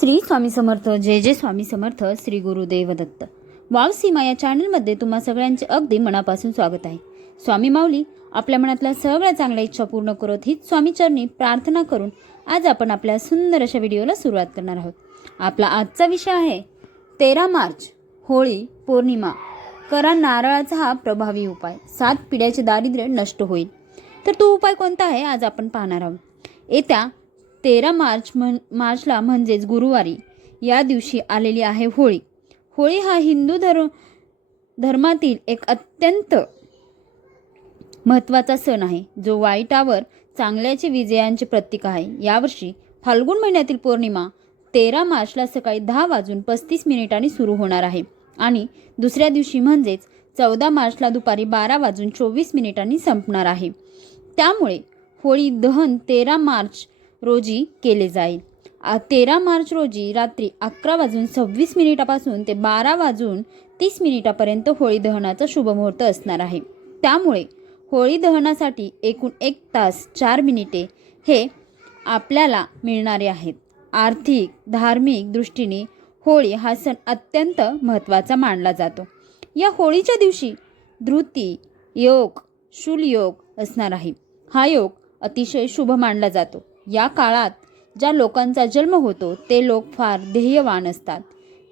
श्री स्वामी समर्थ जय जय स्वामी समर्थ श्री गुरुदेव दत्त वाव सीमा या चॅनलमध्ये तुम्हा सगळ्यांचे अगदी मनापासून स्वागत आहे. स्वामी माऊली आपल्या मनातल्या सगळ्या चांगल्या इच्छा पूर्ण करत हीच स्वामीचरणी प्रार्थना करून आज आपण आपल्या सुंदर अशा व्हिडिओला सुरुवात करणार आहोत. आपला आजचा विषय आहे तेरा मार्च होळी पौर्णिमा. करा नारळाचा हा प्रभावी उपाय. सात पिढ्याचे दारिद्र्य नष्ट होईल. तर तो उपाय कोणता आहे? आज आपण पाहणार आहोत. येत्या तेरा मार्च म्हण मार्चला म्हणजेच गुरुवारी या दिवशी आलेली आहे होळी. होळी हा हिंदू धर्म धर्मातील एक अत्यंत महत्त्वाचा सण आहे जो वाईटावर चांगल्याचे विजयांचे प्रतीक आहे. यावर्षी फाल्गुन महिन्यातील पौर्णिमा तेरा मार्चला सकाळी दहा वाजून पस्तीस मिनिटांनी सुरू होणार आहे आणि दुसऱ्या दिवशी म्हणजेच चौदा मार्चला दुपारी बारा वाजून चोवीस मिनिटांनी संपणार आहे. त्यामुळे होळी दहन तेरा मार्च रोजी केले जाईल. तेरा मार्च रोजी रात्री अकरा वाजून सव्वीस मिनिटापासून ते बारा वाजून तीस मिनिटापर्यंत होळी दहनाचा शुभमुहूर्त असणार आहे. त्यामुळे होळी दहनासाठी एकूण एक तास चार मिनिटे हे आपल्याला मिळणारे आहेत. आर्थिक धार्मिक दृष्टीने होळी हा सण अत्यंत महत्त्वाचा मानला जातो. या होळीच्या दिवशी धृती योग शूलयोग असणार आहे. हा योग अतिशय शुभ मानला जातो. या काळात ज्या लोकांचा जन्म होतो ते लोक फार ध्येयवान असतात.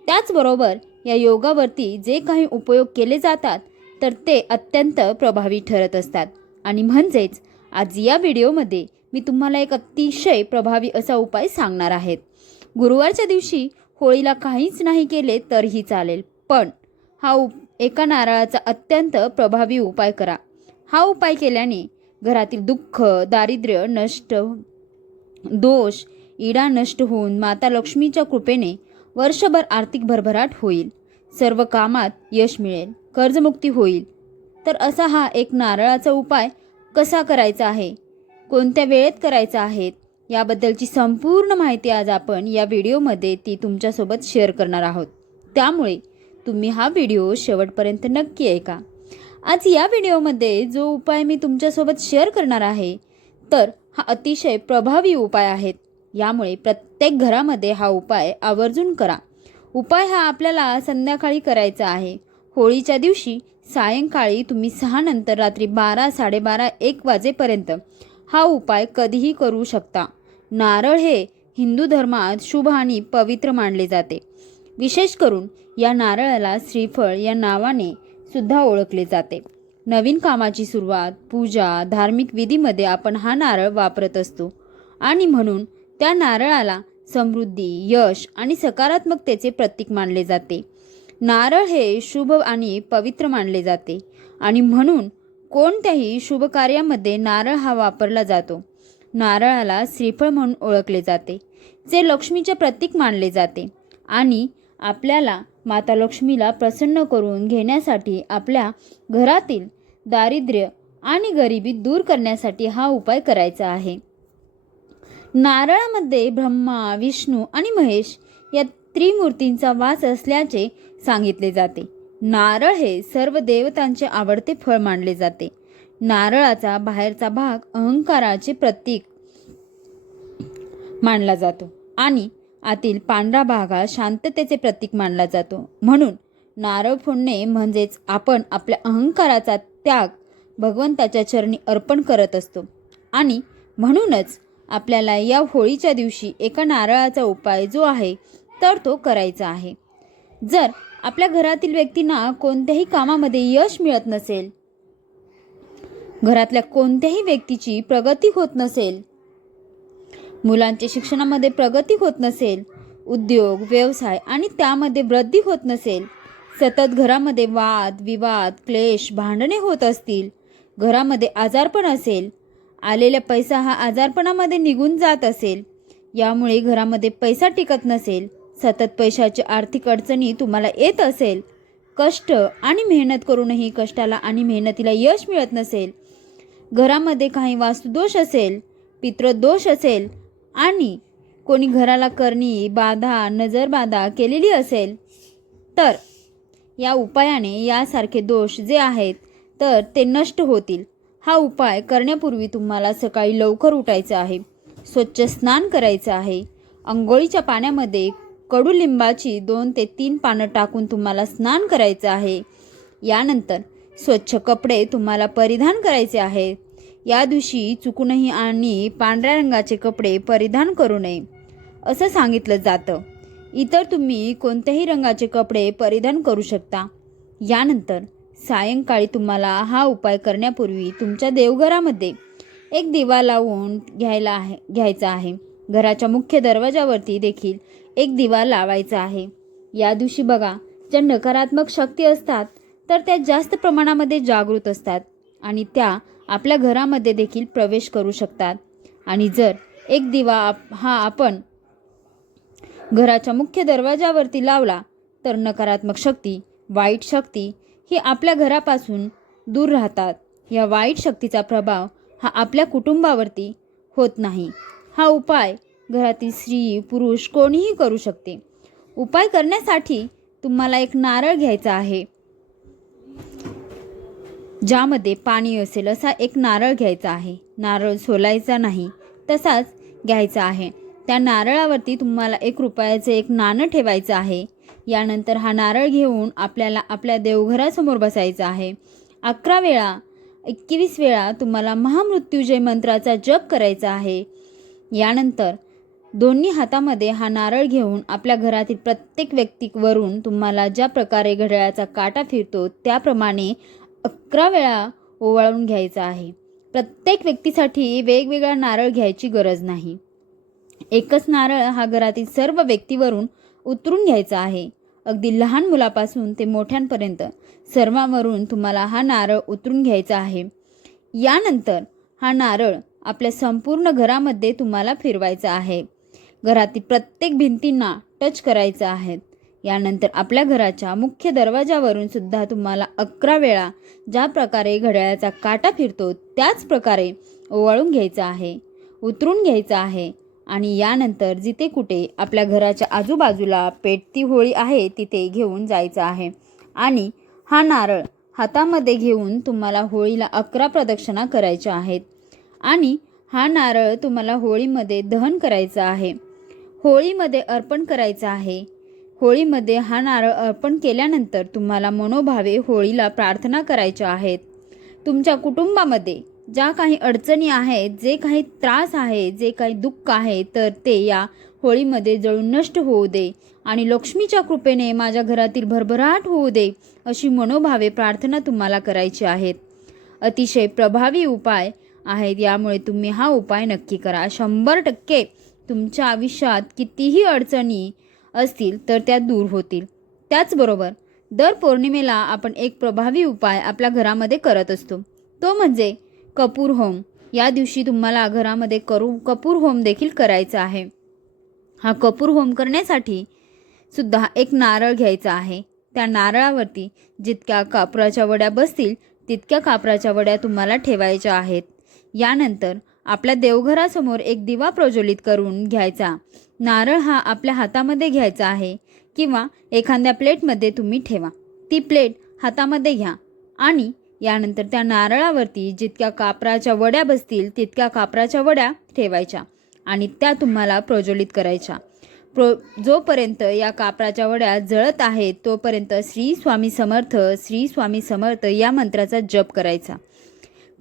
त्याचबरोबर या योगावरती जे काही उपयोग केले जातात तर ते अत्यंत प्रभावी ठरत असतात. आणि म्हणजेच आज या व्हिडिओमध्ये मी तुम्हाला एक अतिशय प्रभावी असा उपाय सांगणार आहेत गुरुवारच्या दिवशी होळीला काहीच नाही केले तरीही चालेल पण हा उप एका नारळाचा अत्यंत प्रभावी उपाय करा. हा उपाय केल्याने घरातील दुःख दारिद्र्य नष्ट दोष इडा नष्ट होऊन माता लक्ष्मीच्या कृपेने वर्षभर आर्थिक भरभराट होईल. सर्व कामात यश मिळेल कर्जमुक्ती होईल. तर असा हा एक नारळाचा उपाय कसा करायचा आहे? कोणत्या वेळेत करायचा आहे? याबद्दलची संपूर्ण माहिती आज आपण या व्हिडिओमध्ये ती तुमच्यासोबत शेअर करणार आहोत. त्यामुळे तुम्ही हा व्हिडिओ शेवटपर्यंत नक्की ऐका. आज या व्हिडिओमध्ये जो उपाय मी तुमच्यासोबत शेअर करणार आहे तर हा अतिशय प्रभावी उपाय आहेत. यामुळे प्रत्येक घरामध्ये हा उपाय आवर्जून करा. उपाय हा आपल्याला संध्याकाळी करायचा आहे. होळीच्या दिवशी सायंकाळी तुम्ही सहा नंतर रात्री बारा साडेबारा एक वाजेपर्यंत हा उपाय कधीही करू शकता. नारळ हे हिंदू धर्मात शुभ आणि पवित्र मानले जाते. विशेष करून या नारळाला श्रीफळ या नावाने सुद्धा ओळखले जाते. नवीन कामाची सुरुवात पूजा धार्मिक विधीमध्ये आपण हा नारळ वापरत असतो. आणि म्हणून त्या नारळाला समृद्धी यश आणि सकारात्मकतेचे प्रतीक मानले जाते. नारळ हे शुभ आणि पवित्र मानले जाते. आणि म्हणून कोणत्याही शुभ कार्यामध्ये नारळ हा वापरला जातो. नारळाला श्रीफळ म्हणून ओळखले जाते जे लक्ष्मीचे प्रतीक मानले जाते. आणि आपल्याला माता लक्ष्मीला प्रसन्न करून घेण्यासाठी आपल्या घरातील दारिद्र्य आणि गरिबी दूर करण्यासाठी हा उपाय करायचा आहे. नारळामध्ये ब्रह्मा विष्णू आणि महेश या त्रिमूर्तींचा वास असल्याचे सांगितले जाते. नारळ हे सर्व देवतांचे आवडते फळ मानले जाते. नारळाचा बाहेरचा भाग अहंकाराचे प्रतीक मानला जातो आणि आतील पांढरा भाग हा शांततेचे प्रतीक मानला जातो. म्हणून नारळ फोडणे म्हणजेच आपण आपल्या अहंकाराचा त्याग भगवंताच्या चरणी अर्पण करत असतो. आणि म्हणूनच आपल्याला या होळीच्या दिवशी एका नारळाचा उपाय जो आहे तर तो करायचा आहे. जर आपल्या घरातील व्यक्तींना कोणत्याही कामामध्ये यश मिळत नसेल घरातल्या कोणत्याही व्यक्तीची प्रगती होत नसेल मुलांच्या शिक्षणामध्ये प्रगती होत नसेल उद्योग व्यवसाय आणि त्यामध्ये वृद्धी होत नसेल सतत घरामध्ये वाद विवाद क्लेश भांडणे होत असतील घरामध्ये आजारपण असेल आलेला पैसा हा आजारपणामध्ये निघून जात असेल यामुळे घरामध्ये पैसा टिकत नसेल सतत पैशाची आर्थिक अडचणी तुम्हाला येत असेल कष्ट आणि मेहनत करूनही कष्टाला आणि मेहनतीला यश मिळत नसेल घरामध्ये काही वास्तुदोष असेल पितृदोष असेल आणि कोणी घराला करणी बाधा नजरबाधा केलेली असेल तर या उपायाने यासारखे दोष जे आहेत तर ते नष्ट होतील. हा उपाय करण्यापूर्वी तुम्हाला सकाळी लवकर उठायचं आहे. स्वच्छ स्नान करायचं आहे. अंघोळीच्या पाण्यामध्ये कडुलिंबाची दोन ते तीन पानं टाकून तुम्हाला स्नान करायचं आहे. यानंतर स्वच्छ कपडे तुम्हाला परिधान करायचे आहेत. या दिवशी चुकूनही आणि पांढऱ्या रंगाचे कपडे परिधान करू नये असं सांगितलं जातं. इतर तुम्ही कोणत्याही रंगाचे कपडे परिधान करू शकता. यानंतर सायंकाळी तुम्हाला हा उपाय करण्यापूर्वी तुमच्या देवघरामध्ये एक दिवा लावून घ्यायला आहे घ्यायचा आहे. घराच्या मुख्य दरवाजावरती देखील एक दिवा लावायचा आहे. या दिवशी बघा ज्या नकारात्मक शक्ती असतात तर त्या जास्त प्रमाणामध्ये जागृत असतात आणि त्या आपल्या घरामध्ये देखील प्रवेश करू शकतात. आणि जर एक दिवा आप- हा आपण घराच्या मुख्य दरवाजावरती लावला तर नकारात्मक शक्ती वाईट शक्ती ही आपल्या घरापासून दूर राहतात. या वाईट शक्तीचा प्रभाव हा आपल्या कुटुंबावरती होत नाही. हा उपाय घरातील स्त्री पुरुष कोणीही करू शकते. उपाय करण्यासाठी तुम्हाला एक नारळ घ्यायचा आहे. ज्यामध्ये पाणी असेल असा एक नारळ घ्यायचा आहे. नारळ सोलायचा नाही तसाच घ्यायचा आहे. त्या नारळावरती तुम्हाला एक रुपयाचं एक नाणं ठेवायचं आहे. यानंतर हा नारळ घेऊन आपल्याला आपल्या देवघरासमोर बसायचं आहे. अकरा वेळा एकवीस वेळा तुम्हाला महामृत्युजय मंत्राचा जप करायचा आहे. यानंतर दोन्ही हातामध्ये हा नारळ घेऊन आपल्या घरातील प्रत्येक व्यक्तीवरून तुम्हाला ज्या प्रकारे घड्याळाचा काटा फिरतो त्याप्रमाणे अकरा वेळा ओवाळून घ्यायचा आहे. प्रत्येक व्यक्तीसाठी वेगवेगळा नारळ घ्यायची गरज नाही. एकच नारळ हा घरातील सर्व व्यक्तीवरून उतरून घ्यायचा आहे. अगदी लहान मुलापासून ते मोठ्यांपर्यंत सर्वांवरून तुम्हाला हा नारळ उतरून घ्यायचा आहे. यानंतर हा नारळ आपल्या संपूर्ण घरामध्ये तुम्हाला फिरवायचा आहे. घरातील प्रत्येक भिंतींना टच करायचं आहे. यानंतर आपल्या घराच्या मुख्य दरवाजावरून सुद्धा तुम्हाला अकरा वेळा ज्या प्रकारे घड्याळाचा काटा फिरतो त्याच प्रकारे ओवाळून घ्यायचा आहे उतरून घ्यायचा आहे. आणि यानंतर जिथे कुठे आपल्या घराच्या आजूबाजूला पेटती होळी आहे तिथे घेऊन जायचं आहे. आणि हा नारळ हातामध्ये घेऊन तुम्हाला होळीला अकरा प्रदक्षिणा करायच्या आहेत. आणि हा नारळ तुम्हाला होळीमध्ये दहन करायचा आहे. होळीमध्ये अर्पण करायचं आहे. होळीमध्ये हा नारळ अर्पण केल्यानंतर तुम्हाला मनोभावे होळीला प्रार्थना करायच्या आहेत. तुमच्या कुटुंबामध्ये ज्या काही अडचणी आहेत जे काही त्रास आहे जे काही दुःख आहे तर ते या होळीमध्ये जळून नष्ट होऊ दे आणि लक्ष्मीच्या कृपेने माझ्या घरातील भरभराट होऊ दे अशी मनोभावे प्रार्थना तुम्हाला करायची आहेत. अतिशय प्रभावी उपाय आहेत यामुळे तुम्ही हा उपाय नक्की करा. शंभर टक्के तुमच्या आयुष्यात कितीही अडचणी असतील तर त्या दूर होतील. त्याचबरोबर दर पौर्णिमेला आपण एक प्रभावी उपाय आपल्या घरामध्ये करत असतो. तो म्हणजे कपूर होम. या दिवशी तुम्हाला घरामध्ये करू कपूर होम देखील करायचा आहे. हा कपूर होम करण्यासाठी सुद्धा एक नारळ घ्यायचा आहे. त्या नारळावरती जितक्या कापराच्या वड्या बसतील तितक्या कापराच्या वड्या तुम्हाला ठेवायच्या आहेत. यानंतर आपल्या देवघरासमोर एक दिवा प्रज्वलित करून घ्यायचा. नारळ हा आपल्या हातामध्ये घ्यायचा आहे किंवा एखाद्या प्लेटमध्ये तुम्ही ठेवा. ती प्लेट हातामध्ये घ्या आणि यानंतर त्या नारळावरती जितक्या कापराच्या वड्या बसतील तितक्या कापराच्या वड्या ठेवायच्या आणि त्या तुम्हाला प्रज्वलित करायच्या. प्रो जोपर्यंत या कापराच्या वड्या जळत आहेत तोपर्यंत श्री स्वामी समर्थ श्री स्वामी समर्थ या मंत्राचा जप करायचा.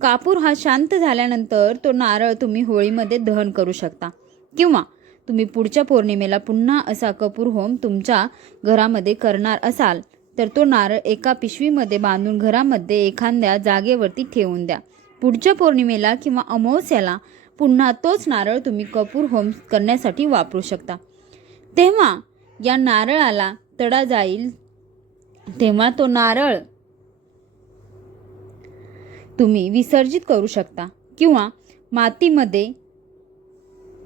कापूर हा शांत झाल्यानंतर तो नारळ तुम्ही होळीमध्ये दहन करू शकता. किंवा तुम्ही पुढच्या पौर्णिमेला पुन्हा असा कपूर होम तुमच्या घरामध्ये करणार असाल तर तो नारळ एका पिशवीमध्ये बांधून घरामध्ये एखाद्या जागेवरती ठेवून द्या. पुढच्या पौर्णिमेला किंवा अमावस्याला पुन्हा तोच नारळ तुम्ही कपूर होम करण्यासाठी वापरू शकता. तेव्हा या नारळाला तडा जाईल. तेव्हा तो नारळ तुम्ही विसर्जित करू शकता. किंवा मातीमध्ये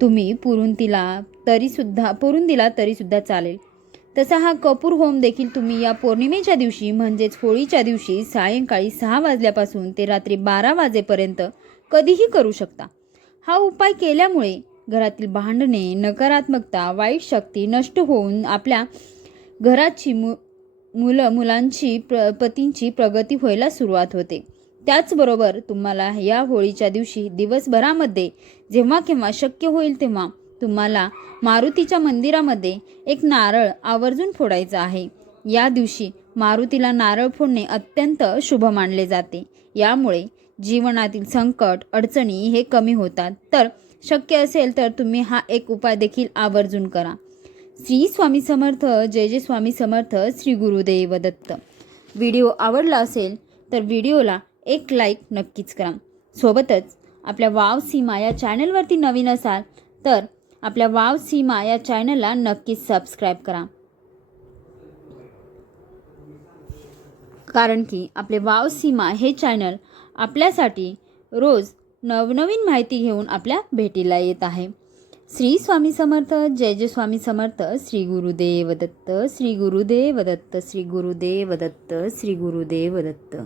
तुम्ही पुरून तिला तरीसुद्धा पुरून दिला तरीसुद्धा चालेल. तसा हा कपूर होम देखील तुम्ही या पौर्णिमेच्या दिवशी म्हणजेच होळीच्या दिवशी सायंकाळी सहा वाजल्यापासून ते रात्री बारा वाजेपर्यंत कधीही करू शकता. हा उपाय केल्यामुळे घरातील भांडणे नकारात्मकता वाईट शक्ती नष्ट होऊन आपल्या घराची मु मुलं मुलांची प्र पतींची प्रगती व्हायला सुरुवात होते. त्याचबरोबर तुम्हाला या होळीच्या दिवशी दिवसभरामध्ये जेव्हा केव्हा शक्य होईल तेव्हा तुम्हाला मारुतीच्या मंदिरामध्ये एक नारळ आवर्जून फोडायचा आहे. या दिवशी मारुतीला नारळ फोडणे अत्यंत शुभ मानले जाते. यामुळे जीवनातील संकट अडचणी हे कमी होतात. तर शक्य असेल तर तुम्ही हा एक उपाय देखील आवर्जून करा. श्री स्वामी समर्थ जय जय स्वामी समर्थ श्री गुरुदेव दत्त. व्हिडिओ आवडला असेल तर व्हिडिओला एक लाईक नक्कीच करा. सोबतच आपल्या वाव सीमा या चॅनलवरती नवीन असाल तर आपल्या वाव सीमा या चॅनलला नक्कीच सबस्क्राईब करा. कारण की आपले वाव सीमा हे चॅनल आपल्यासाठी रोज नवनवीन माहिती घेऊन आपल्या भेटीला येत आहे. श्री स्वामी समर्थ जय जय स्वामी समर्थ श्री गुरुदेव दत्त श्री गुरुदेव दत्त श्री गुरुदेव दत्त श्री गुरुदेव दत्त.